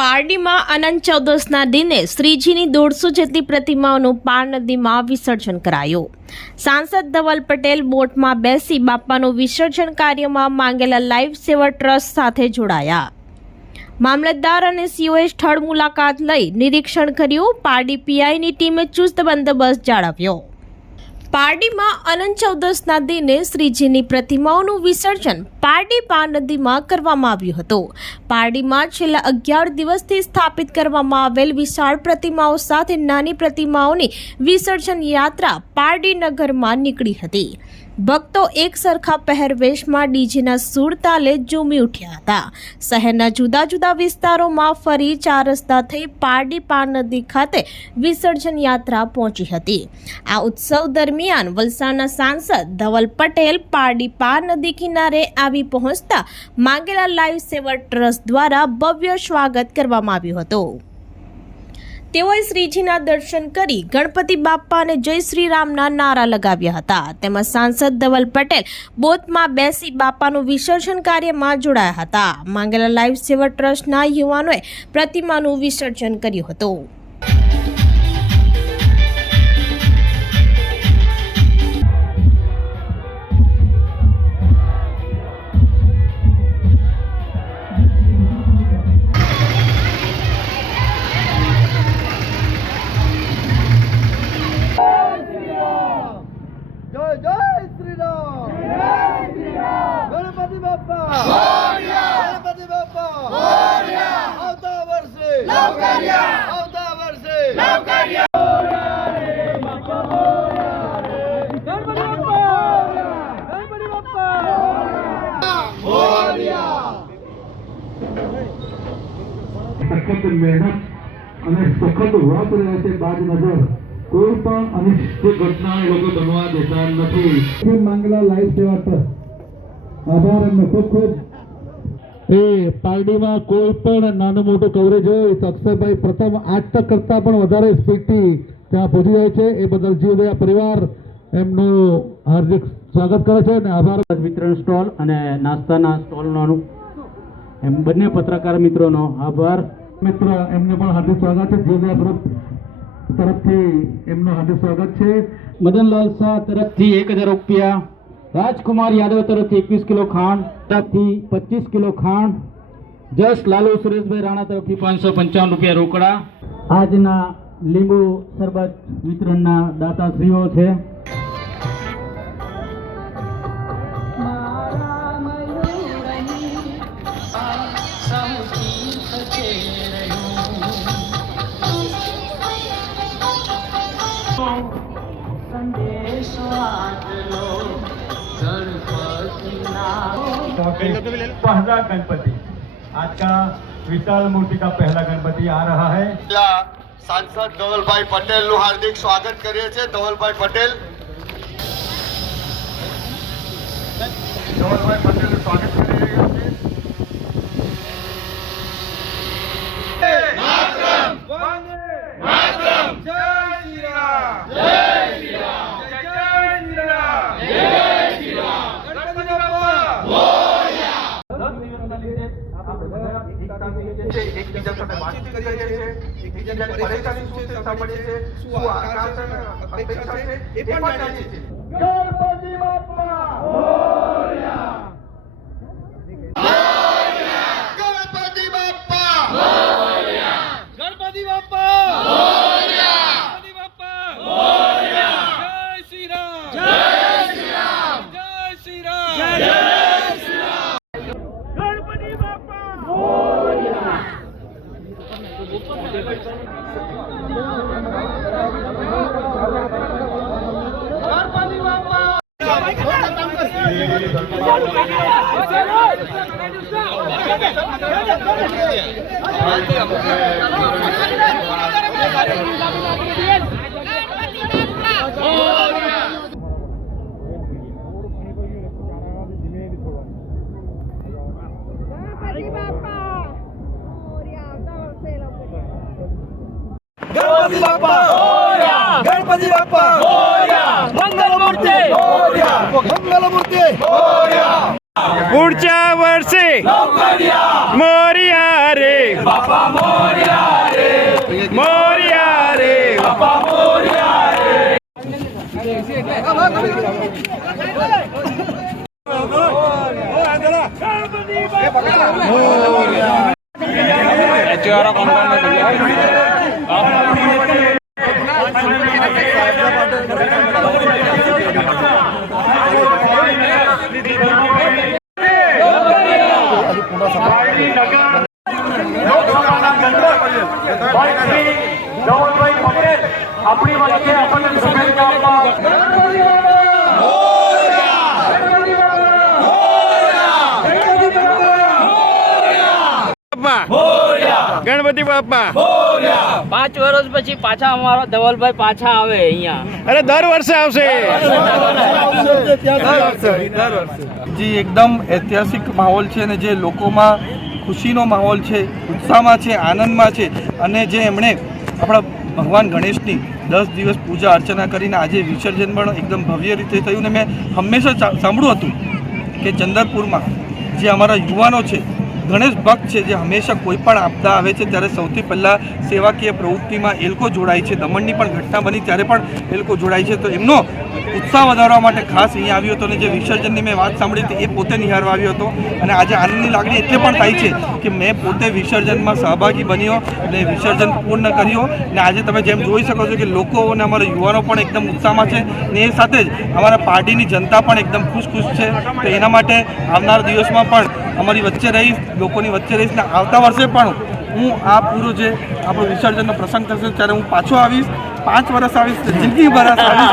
પારડીમાં અનંત ચૌદસના દિને શ્રીજીની દોઢસો જેટલી પ્રતિમાઓનું પાર નદીમાં વિસર્જન કરાયું. સાંસદ ધવલ પટેલ બોટમાં બેસી બાપાનું વિસર્જન કાર્યમાં માંગેલા લાઈફ સેવર ટ્રસ્ટ સાથે જોડાયા. મામલતદાર અને સીઓએ સ્થળ મુલાકાત લઈ નિરીક્ષણ કર્યું. પારડી પીઆઈની ટીમે ચુસ્ત બંદોબસ્ત જાળવ્યો. પારડીમાં અનંત ચૌદસના દિને શ્રીજીની પ્રતિમાઓનું વિસર્જન પારડી પા નદીમાં કરવામાં આવ્યું હતું. પારડીમાં છેલ્લા અગિયાર દિવસથી સ્થાપિત કરવામાં આવેલ વિશાળ પ્રતિમાઓ સાથે નાની પ્રતિમાઓની વિસર્જન યાત્રા પારડી નગરમાં નીકળી હતી. ભક્તો એક સરખા પહેરવેશમાં ડીજેના સૂર તાલે ઝૂમી ઉઠ્યા હતા. શહેરના જુદા જુદા વિસ્તારોમાં ફરી ચાર રસ્તા થઈ પારડી પાર નદી ખાતે વિસર્જન યાત્રા પહોંચી હતી. આ ઉત્સવ દરમિયાન વલસાડના સાંસદ ધવલ પટેલ પારડી પાર નદી કિનારે આવી પહોંચતા માંગેલા લાઈવ સેવર ટ્રસ્ટ દ્વારા ભવ્ય સ્વાગત કરવામાં આવ્યું હતું. તેઓએ શ્રીજીના દર્શન કરી ગણપતિ બાપ્પા અને જય શ્રી રામના નારા લગાવ્યા હતા. તેમજ સાંસદ ધવલ પટેલ બોથમાં બેસી બાપાનું વિસર્જન કાર્યમાં જોડાયા હતા. માંગેલા લાઈફ સેવર ટ્રસ્ટના યુવાનોએ પ્રતિમાનું વિસર્જન કર્યું હતું. સખત મહેનત અને સખત વ્રત રહે છે બાદ નજર કોઈ પણ અનિષ્ટ ઘટના એ લોકો બનવા દેતા નથી. શ્રી મંગલા લાઈફ સેવા ટ્રસ્ટ આભાર એમનો ખૂબ ખૂબ. એ પારડીમાં કોઈ પણ નાનું મોટું કવરેજ હોય તો અક્ષરભાઈ પ્રથમ આઠ ટક કરતાં પણ વધારે સ્પીડથી ત્યાં પહોંચી જાય છે. એ બદલ જીવદયા પરિવાર એમનું હાર્દિક સ્વાગત કરે છે અને આભાર. વિતરણ સ્ટોલ અને નાસ્તાના સ્ટોલનો એમ બંને પત્રકાર મિત્રોનો આભાર. મિત્ર, એમને પણ હાર્દિક સ્વાગત છે. જીવદયા તરફથી એમનું હાર્દિક સ્વાગત છે. મદનલાલ શાહ તરફથી એક હજાર રૂપિયા. રાજકુમાર યાદવ તરફથી એકવીસ કિલો ખાંડ. તરફથી પચીસ કિલો ખાંડ. જશ લાલુ, સુરેશભાઈ રાણા તરફથી પાંચસો પંચાવન રૂપિયા રોકડા. આજના લીંબુ શરબત વિતરણના દાતાશ્રીઓ છે. पहला गणपति आज का विशाल मूर्ति का पहला गणपति आ रहा है પહેલા સાંસદ ધવલભાઈ પટેલ નું હાર્દિક સ્વાગત કરીએ છીએ ધવલભાઈ પટેલ ધવલભાઈ વાતચીત કરીએ છીએ, એકબીજાની પરેશાની શું છે, સાંભળીએ છીએ, શું આકાંક્ષા અપેક્ષા છે, એ પણ જાણીએ છીએ ગણપતિ બાપ્પા ગણપતિ બાપ્પા ગણપતિ બાપ્પા ગણપતિ બાપ્પા જય શ્રી રામ જય શ્રી રામ જય શ્રી રામ જય શ્રી રામ ગણપતિ બાપ્પા ગણપતિ બાપા મોર્યા આવતા વર્ષે લોકો ગણપતિ બાપ્પા ગણપતિ બાપ્પા મંગલ મૂર્તિ મંગલ મૂર્તિ पुढच्या वर्षी मोरिया रे बापा मोरिया रे मोरिया रे बापा मोरिया रे मोरिया ગણપતિ બાપા. પાંચ વર્ષ પછી પાછા અમારા ધવલભાઈ પાછા આવે અહીંયા. અરે દર વર્ષે આવશે. જે એકદમ ઐતિહાસિક માહોલ છે અને જે લોકોમાં ખુશીનો માહોલ છે ઉત્સાહમાં છે આનંદમાં છે અને જે એમણે આપણા ભગવાન ગણેશની દસ દિવસ પૂજા અર્ચના કરીને આજે વિસર્જન પણ એકદમ ભવ્ય રીતે થયું ને મેં હંમેશા સાંભળ્યું હતું કે ચંદરપુરમાં જે અમારા યુવાનો છે ગણેશ ભક્ત છે જે હંમેશા કોઈ પણ આપદા આવે છે, ત્યારે સૌથી પહેલાં સેવાકીય પ્રવૃત્તિમાં એ લોકો જોડાય છે. દમણની પણ ઘટના બની, ત્યારે પણ એ લોકો જોડાય છે. તો એમનો ઉત્સાહ વધારવા માટે ખાસ અહીંયા આવ્યો હતો અને જે વિસર્જનની મેં વાત સાંભળી હતી, એ પોતે નિહાળવા આવ્યો હતો. અને આજે આનંદની લાગણી એટલે પણ થાય છે કે મેં પોતે વિસર્જનમાં સહભાગી બન્યો અને વિસર્જન પૂર્ણ કર્યો. અને આજે તમે જેમ જોઈ શકો છો કે લોકો અને અમારા યુવાનો પણ એકદમ ઉત્સાહમાં છે ને એ સાથે જ અમારા પાર્ટીની જનતા પણ એકદમ ખુશ ખુશ છે. તો એના માટે આવનાર દિવસમાં પણ અમારી વચ્ચે રહીશ લોકોની વચ્ચે રહીશ ને આવતા વર્ષે પણ હું આ પૂરો જે આપણો વિસર્જનનો પ્રસંગ થશે ત્યારે હું પાછો આવીશ પાંચ વર્ષ આવીશ જિંદગી વર્ષ આવીશ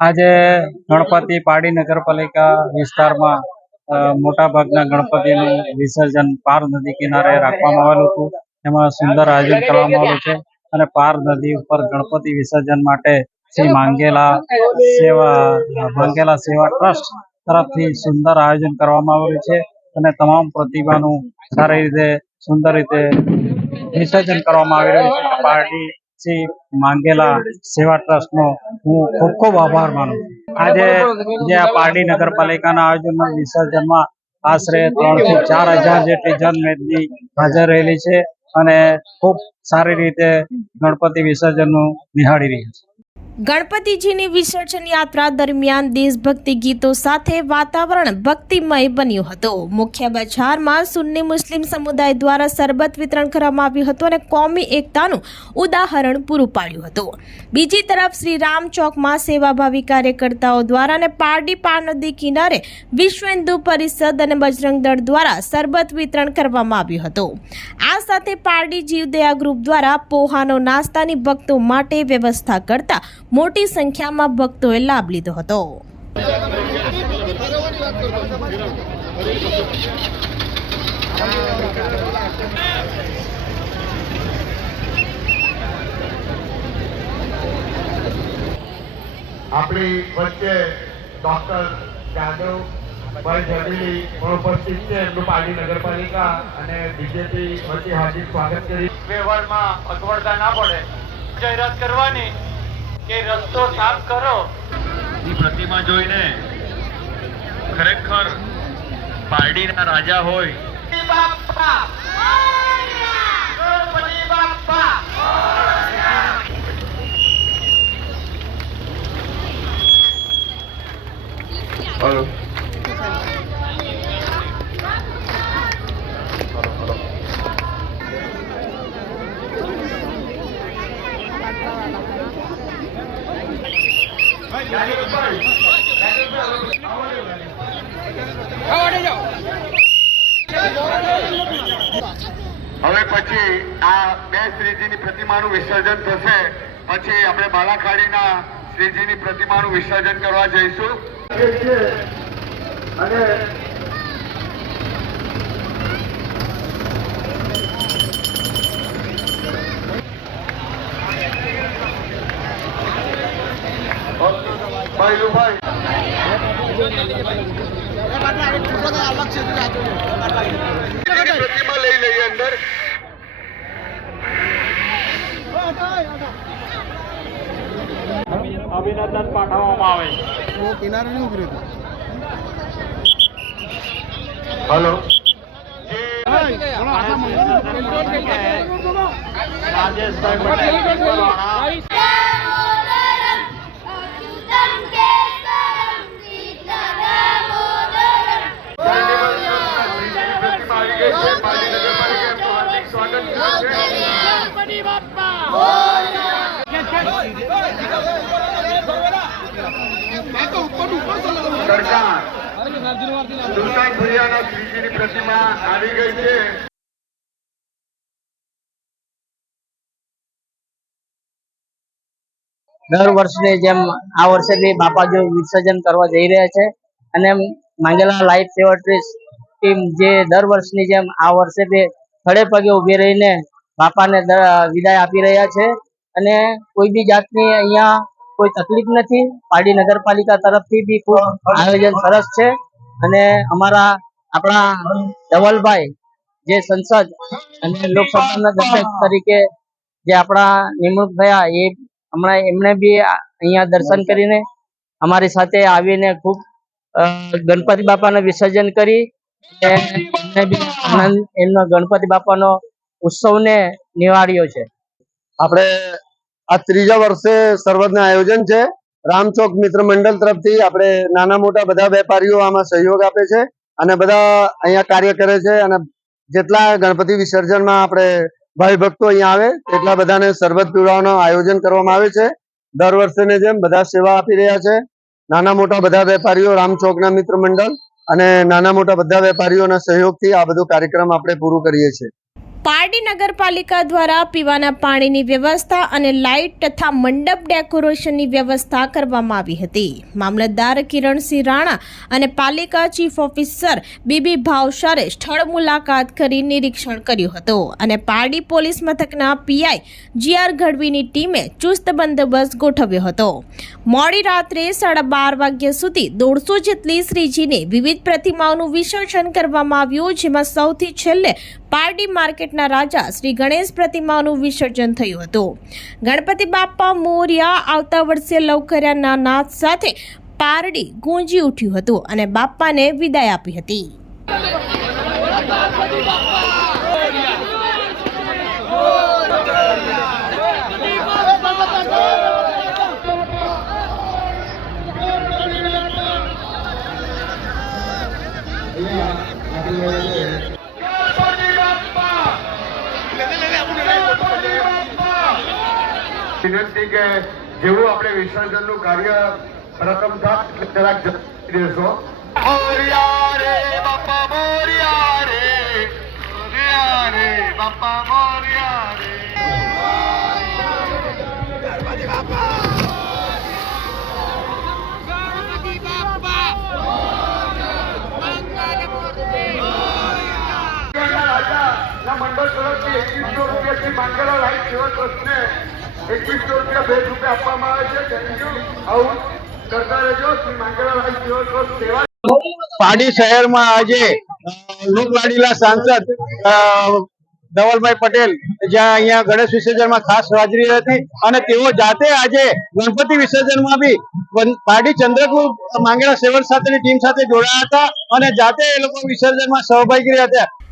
આજે ગણપતિ પાડી નગરપાલિકા વિસ્તારમાં મોટાભાગના ગણપતિનું વિસર્જન પાર નદી કિનારે રાખવામાં આવેલું હતું. એમાં સુંદર આયોજન કરવામાં આવ્યું છે અને પાર નદી ઉપર ગણપતિ વિસર્જન માટે શ્રી માંગેલા સેવા માંગેલા સેવા ટ્રસ્ટ તરફથી સુંદર આયોજન કરવામાં આવેલું છે અને તમામ પ્રતિભાનું સારી રીતે, સુંદર રીતે વિસર્જન કરવામાં આવી રહ્યું છે. પાર્ટી શ્રી માંગેલા સેવા ટ્રસ્ટનો હું ખૂબ ખૂબ આભાર માનું આજે જે આ પારડી નગરપાલિકાના આયોજનમાં વિસર્જનમાં આશરે ત્રણથી ચાર હજાર જેટલી જનમેદની હાજર રહેલી છે અને ખૂબ સારી રીતે ગણપતિ વિસર્જનનું નિહાળી રહ્યા છે. ગણપતિજીની વિસર્જન યાત્રા દરમિયાન દેશભક્તિ ગીતો સાથે વાતાવરણ ભક્તિમય બન્યું હતું. મુખ્ય બજારમાં સુન્ની મુસ્લિમ સમુદાય દ્વારા સરબત વિતરણ કરવામાં આવ્યું હતું અને કોમી એકતાનું ઉદાહરણ પૂરું પાડ્યું હતું. બીજી તરફ શ્રી રામ ચોકમાં સેવાભાવી કાર્યકર્તાઓ દ્વારા અને પારડી પાર નદી કિનારે વિશ્વ હિન્દુ પરિષદ અને બજરંગ દળ દ્વારા સરબત વિતરણ કરવામાં આવ્યું હતું. આ સાથે પારડી જીવદયા ગ્રુપ દ્વારા પોહાનો નાસ્તાની ભક્તો માટે વ્યવસ્થા કરતા મોટી સંખ્યામાં ભક્તોએ લાભ લીધો હતો. આપણી વચ્ચે ડોક્ટર જાદવ ભાઈ જમીલી પણ ઉપસ્થિત છે. એમનું પાર્ટી નગરપાલિકા અને બીજેપી વચ્ચે હાર્દિક સ્વાગત કરી. વ્યવહારમાં અગવડતા ના પડે. જાહેરાત કરવાની કે રસ્તો સાફ કરો. ની પ્રતિમા જોઈને ખરેખર પારડીના રાજા હોય. હવે પછી આ બે શ્રીજીની પ્રતિમાનું વિસર્જન થશે. પછી આપણે બાલાખાડીના શ્રીજીની પ્રતિમાનું વિસર્જન કરવા જઈશું. અને ભાઈ ભાઈ. પ્રતિમા લઈ લઈએ અંદર? અભિનંદન પાઠવવામાં આવે. છે હલો. દર વર્ષની જેમ આ વર્ષે બી બાપાજી વિસર્જન કરવા જઈ રહ્યા છે અને માંગેલા લાઈફ સેવર ટીમ જે દર વર્ષની જેમ આ વર્ષે બી ખડે પગે ઊભી રહીને બાપાને વિદાય આપી રહ્યા છે. અને કોઈ બી જાતની અહીંયા કોઈ તકલીફ નથી. પાડી નગરપાલિકા તરફથી બી ખૂબ આયોજન સરસ છે. અને અમારા આપણા ધવલભાઈ, જે સંસદ અને લોકસભાના દર્શક તરીકે જે આપણા નિમણૂક થયા એ હમણાં એમણે બી અહીંયા દર્શન કરીને અમારી સાથે આવીને ખૂબ ગણપતિ બાપાનું વિસર્જન કરી. એમને બી આનંદ, એમનો ગણપતિ બાપાનો ઉત્સવને નિવાળ્યો છે. આપણે આ ત્રીજા વર્ષે સર્વજ્ઞ આયોજન છે. રામચોક મિત્ર મંડળ તરફથી આપણે નાના મોટા બધા વેપારીઓ આમાં સહયોગ આપે છે અને બધા અહીંયા કાર્ય કરે છે અને જેટલા ગણપતિ વિસર્જનમાં આપણે ભાઈ ભક્તો અહીંયા આવે એટલા બધાને શરબત પીવડાવવાનું આયોજન કરવામાં આવે છે. દર વર્ષેની જેમ બધા સેવા આપી રહ્યા છે. નાના મોટા બધા વેપારીઓ રામચોકના મિત્ર મંડળ અને નાના મોટા બધા વેપારીઓના સહયોગથી આ બધું કાર્યક્રમ આપણે પૂરું કરીએ છીએ. પારડી નગરપાલિકા દ્વારા પીવાના પાણીની વ્યવસ્થા અને લાઇટ તથા મંડપ ડેકોરેશનની વ્યવસ્થા કરવામાં આવી હતી. મામલતદાર કિરણસિંહ રાણા અને પાલિકા ચીફ ઓફિસર બીબી ભાવસારે સ્થળ મુલાકાત કરી નિરીક્ષણ કર્યું હતું અને પારડી પોલીસ મથકના પીઆઈ જીઆર ગઢવીની ટીમે ચુસ્ત બંદોબસ્ત ગોઠવ્યો હતો. મોડી રાત્રે સાડા બાર વાગ્યા સુધી દોઢસો જેટલી શ્રીજીની વિવિધ પ્રતિમાઓનું વિસર્જન કરવામાં આવ્યું, જેમાં સૌથી છેલ્લે પારડી માર્કેટના રાજા શ્રી ગણેશ પ્રતિમાનું વિસર્જન થયું હતું. ગણપતિ બાપ્પા મોર્યા આવતા વર્ષે લવકર્યાના નાદ સાથે પારડી ગુંજી ઉઠ્યું હતું અને બાપ્પાને વિદાય આપી હતી. વિનંતી કે જેવું આપણે વિસર્જનનું કાર્ય પ્રથમ થાય જરાક દેશો મોરિયા રે બાપા મોરિયા રે. મોરિયા રે બાપા મોરિયા રે. મંડળ એકવીસો રૂપિયા ભેટ રૂપે આપવામાં આવે છે. આવું કરતા રહેજો શ્રી માંગેલા લાઈફ સેવા પાડી શહેરમાં આજે લોકલાડીલા સાંસદ ધવલભાઈ પટેલ, જ્યાં અહીંયા ગણેશ વિસર્જનમાં ખાસ હાજરી હતી અને તેઓ જાતે આજે ગણપતિ વિસર્જનમાં બી પાર્ટી ચંદ્રકુર માંગેલા સેવર સાથેની ટીમ સાથે જોડાયા હતા અને જાતે એ લોકો વિસર્જનમાં સહભાગી રહ્યા હતા.